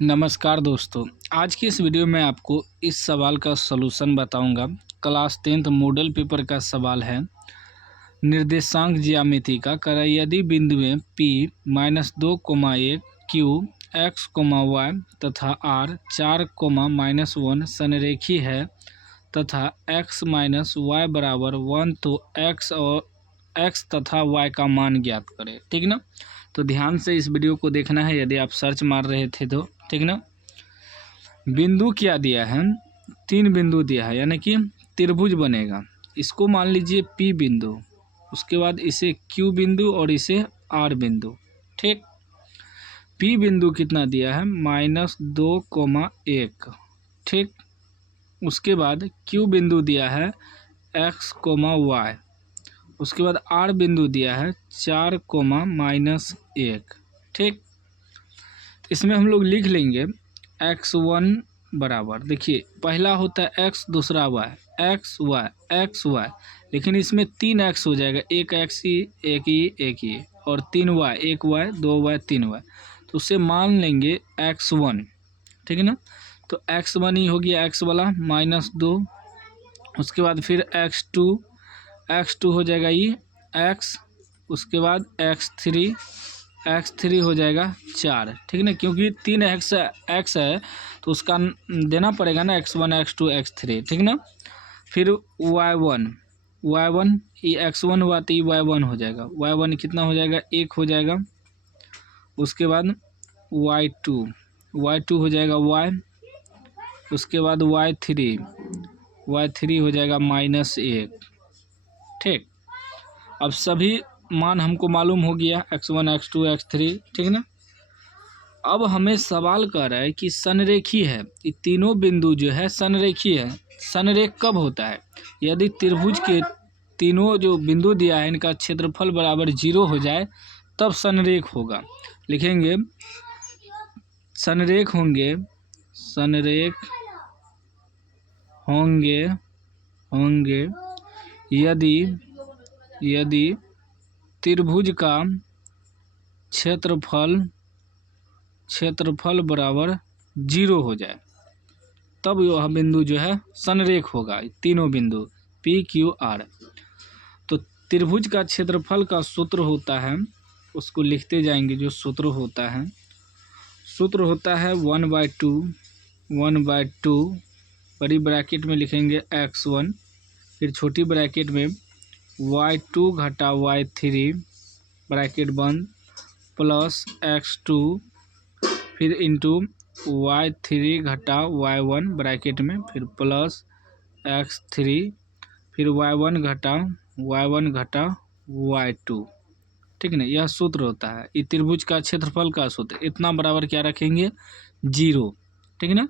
नमस्कार दोस्तों, आज की इस वीडियो में आपको इस सवाल का सलूशन बताऊंगा। क्लास 10th मॉडल पेपर का सवाल है। निर्देशांक ज्यामिति का कर यदि बिंदुएं P -2, 1 Q x, y तथा R 4, -1 संरेखी है तथा x y बराबर 1 तो x तथा y का मान ज्ञात करें। ठीक ना। तो ध्यान से इस वीडियो को देखना है यदि आप सर्च मार रहे थे तो। ठीक ना। बिंदु क्या दिया है, 3 बिंदु दिया है, यानी कि त्रिभुज बनेगा। इसको मान लीजिए P बिंदु, उसके बाद इसे Q बिंदु और इसे R बिंदु। ठीक। P बिंदु कितना दिया है, -2, 1। ठीक। उसके बाद Q बिंदु दिया है x, y। उसके बाद R बिंदु दिया है 4, -1। ठीक। इसमें हम लोग लिख लेंगे x1 बराबर, देखिए पहला होता है x, दूसरा y, x y, लेकिन इसमें 3 x हो जाएगा, एक x ही, एक ही और 3 y, 1 y, 2 y, 3 y। तो उसे मान लेंगे x1। ठीक है ना। तो x1 ही हो गया x वाला -2। उसके बाद फिर x2 हो जाएगा ये x। उसके बाद x3 हो जाएगा 4। ठीक है ना, क्योंकि 3 x है तो उसका देना पड़ेगा ना, x1 x2 x3। ठीक ना। फिर y1 ये x1 हुआ तो ये y1 हो जाएगा। y1 कितना हो जाएगा, 1 हो जाएगा। उसके बाद y2 हो जाएगा y। उसके बाद y3 हो जाएगा -1। ठीक। अब सभी मान हमको मालूम हो गया, x1 x2 x3। ठीक ना। अब हमें सवाल कर रहा है कि संरेखी है, ये तीनों बिंदु जो है संरेखी है। संरेख कब होता है, यदि त्रिभुज के तीनों जो बिंदु दिया है इनका क्षेत्रफल बराबर 0 हो जाए तब संरेख होगा। लिखेंगे संरेख होंगे यदि त्रिभुज का क्षेत्रफल बराबर 0 हो जाए तब यह बिंदु जो है संरेख होगा। तीनों बिंदु P Q R। तो त्रिभुज का क्षेत्रफल का सूत्र होता है, उसको लिखते जाएंगे। जो सूत्र होता है 1/2 बड़ी ब्रैकेट में लिखेंगे x1, फिर छोटी ब्रैकेट में y2 घटा y3 ब्रैकेट बंद प्लस x2, फिर इंटू y3 घटा y1 ब्रैकेट में, फिर प्लस x3, फिर y1 घटा y2। ठीक है ना। यह सूत्र होता है, ये त्रिभुज का क्षेत्रफल का सूत्र। इतना बराबर क्या रखेंगे, 0। ठीक है ना।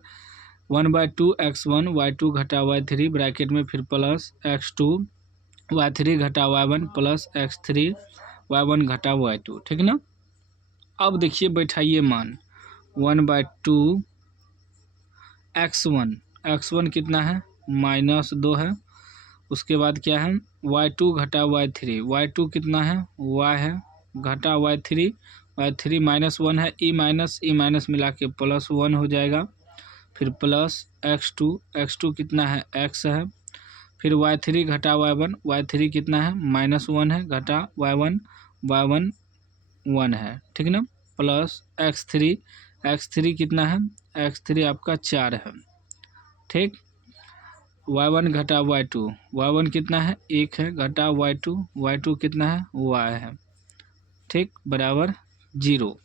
1/2 x1 y2 घटा y3 ब्रैकेट में, फिर प्लस x2 y3 घटा y1 प्लस x3 y1 घटा y2। ठीक है ना। अब देखिए बैठाइए मान 1/2 x1 कितना है, -2 है। उसके बाद क्या है, y2 घटा y3 कितना है, y है, घटा y3 -1 है, e माइनस मिला के +1 हो जाएगा। फिर प्लस x2 कितना है, x है। फिर y3 घटा y1 कितना है, -1 है, घटा y1 1 है। ठीक है ना। प्लस x3 कितना है, x3 आपका 4 है। ठीक। y1 घटा y1 कितना है, 1 है, घटा y2 कितना है, y है। ठीक, बराबर 0।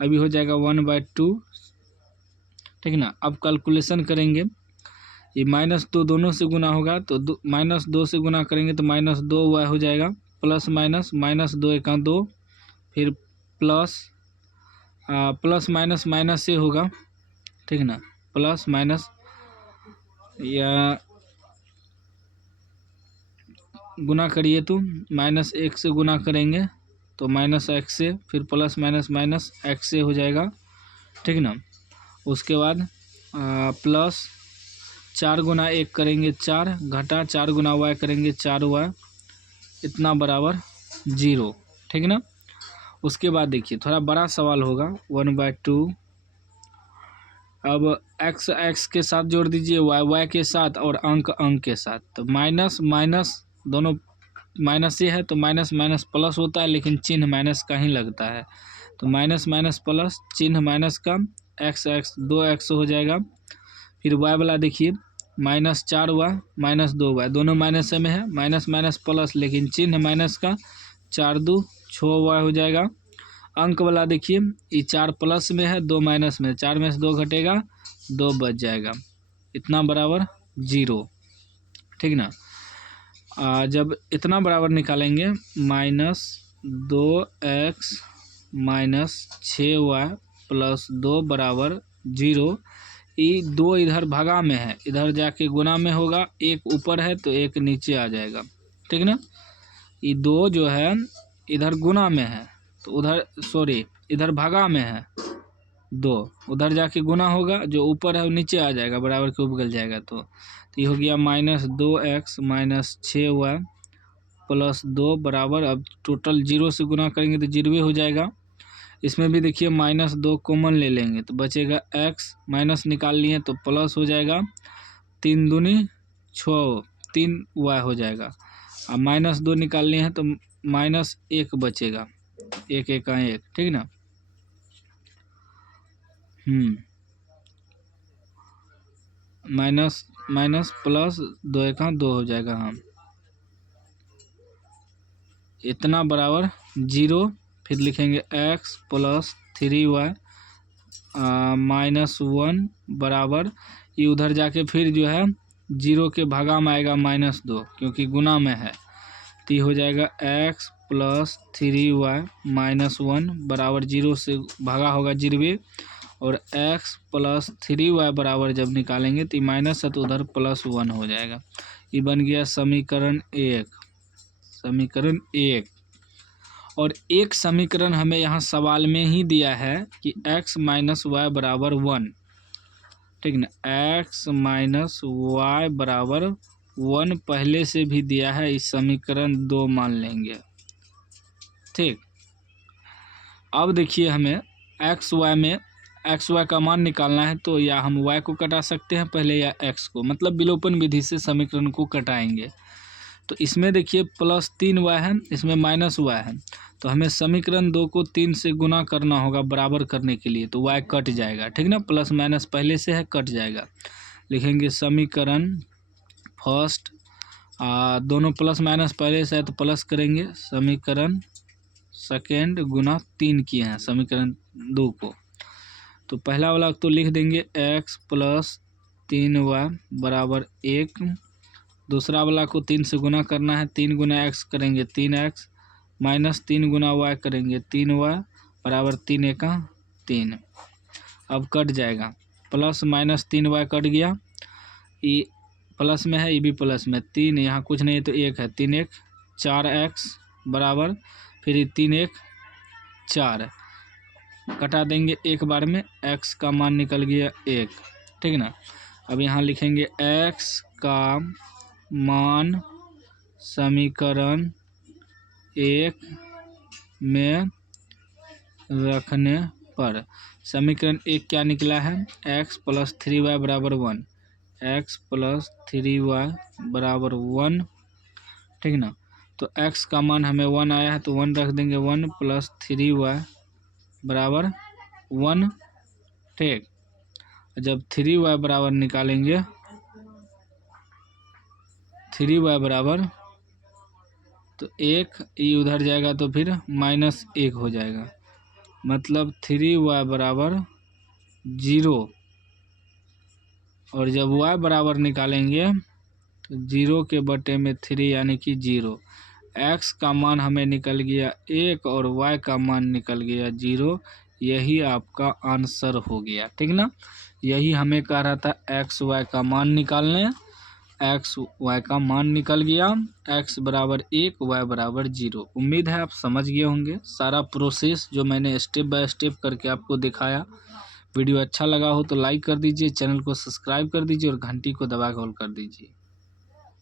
अभी हो जाएगा 1/2। ठीक ना। अब कैलकुलेशन करेंगे, ये -2 दोनों से गुना होगा तो -2 से गुना करेंगे तो -2y हो जाएगा, प्लस -2 1 2, फिर प्लस माइनस से होगा। ठीक ना। प्लस माइनस या गुना करिए तो -1 से गुना करेंगे तो -x से, फिर प्लस माइनस x से हो जाएगा। ठीक ना। उसके बाद प्लस 4 गुना 1 करेंगे 4, घटा 4 गुना y करेंगे 4y, इतना बराबर 0। ठीक ना। उसके बाद देखिए थोड़ा बड़ा सवाल होगा, 1/2 अब एक्स एक्स के साथ जोड़ दीजिए, वाई वाई के साथ और अंक अंक के साथ। तो माइनस माइनस दोनों माइनस ही है तो माइनस माइनस प्लस होता है, लेकिन चिन्ह माइनस का ही लगता है। तो माइनस माइनस प्लस, चिन्ह माइनस का, एक्स एक्स 2x हो जाएगा। फिर वाई वाला देखिए, -4y -2y दोनों माइनस में है, माइनस माइनस प्लस लेकिन चिन्ह माइनस का, 4 2 6y हो जाएगा। अंक वाला देखिए, ये 4 प्लस में है, 2 माइनस में, 4 में से 2 घटेगा, 2 बच जाएगा, इतना बराबर 0, ठीक ना। जब इतना बराबर निकालेंगे, -2x -6y + 2 बराबर 0। ये 2 इधर भागा में है, इधर जाके गुना में होगा, एक ऊपर है तो एक नीचे आ जाएगा, ठीक ना। ये 2 जो है इधर गुना में है तो उधर, सॉरी इधर भागा में है 2, उधर जाके गुना होगा, जो ऊपर है वो नीचे आ जाएगा, बराबर के उपगल जाएगा। तो ये हो गया -2x -6y + 2 बराबर, अब टोटल 0 से गुना करेंगे तो 0 हो जाएगा। इसमें भी देखिए -2 कॉमन ले लेंगे तो बचेगा x, माइनस निकाल लिए तो प्लस हो जाएगा, 3 दूनी 6, 3y हो जाएगा। अब -2 निकाल लिए हैं तो -1 बचेगा, 1 1 का 1, ठीक ना। माइनस माइनस प्लस 2 1 का 2 हो जाएगा। हाँ, इतना बराबर 0। फिर लिखेंगे x + 3y -1 बराबर, ये उधर जाके फिर जो है 0 के भागा में आएगा -2, क्योंकि गुना में है। तो ये हो जाएगा x + 3y -1 बराबर 0 से भागा होगा 0, और x + 3y बराबर जब निकालेंगे तो माइनस है तो उधर +1 हो जाएगा। ये बन गया समीकरण 1, समीकरण 1। और एक समीकरण हमें यहाँ सवाल में ही दिया है कि x - y बराबर 1, ठीक ना। x - y बराबर 1 पहले से भी दिया है, इस समीकरण 2 मान लेंगे, ठीक। अब देखिए हमें x y में x y का मान निकालना है, तो या हम y को कटा सकते हैं पहले या x को, मतलब विलोपन विधि से समीकरण को कटाएंगे। तो इसमें देखिए +3y है, इसमें -y है, तो हमें समीकरण 2 को 3 से गुना करना होगा बराबर करने के लिए, तो y कट जाएगा, ठीक ना। प्लस माइनस पहले से है, कट जाएगा। लिखेंगे समीकरण फर्स्ट, दोनों प्लस माइनस पहले से है तो प्लस करेंगे, समीकरण सेकेंड गुना 3 किए हैं समीकरण 2 को। तो पहला वाला तो लिख देंगे x + 3y बराबर 1, दूसरा वाला को 3 से गुना करना है, 3 गुना x करेंगे 3x, -3 गुना y करेंगे 3y बराबर 3 1 का 3। अब कट जाएगा, प्लस माइनस 3y कट गया, ये प्लस में है, ये भी प्लस में, 3 यहाँ कुछ नहीं तो 1 है, 3 1 4x बराबर, फिर 3 1 4, कटा देंगे एक बार में, x का मान निकल गया 1, ठीक ना। अब यहाँ लिखेंगे x का मान समीकरण 1 में रखने पर, समीकरण 1 क्या निकला है, x + 3y बराबर 1, x + 3y बराबर 1, ठीक ना। तो x का मान हमें 1 आया है तो 1 रख देंगे, 1 + 3y बराबर 1, ठीक। जब 3y बराबर निकालेंगे, 3y बराबर तो 1, ये उधर जाएगा तो फिर -1 हो जाएगा, मतलब 3y बराबर 0, और जब y बराबर निकालेंगे तो 0 के बटे में 3 यानी कि 0। x का मान हमें निकल गया 1 और y का मान निकल गया 0, यही आपका आंसर हो गया, ठीक ना। यही हमें कह रहा था x y का मान निकालने, x y का मान निकल गया, x बराबर 1 y बराबर 0। उम्मीद है आप समझ गए होंगे सारा प्रोसेस जो मैंने स्टेप बाय स्टेप करके आपको दिखाया। वीडियो अच्छा लगा हो तो लाइक कर दीजिए, चैनल को सब्सक्राइब कर दीजिए और घंटी को दबा के ऑल कर दीजिए।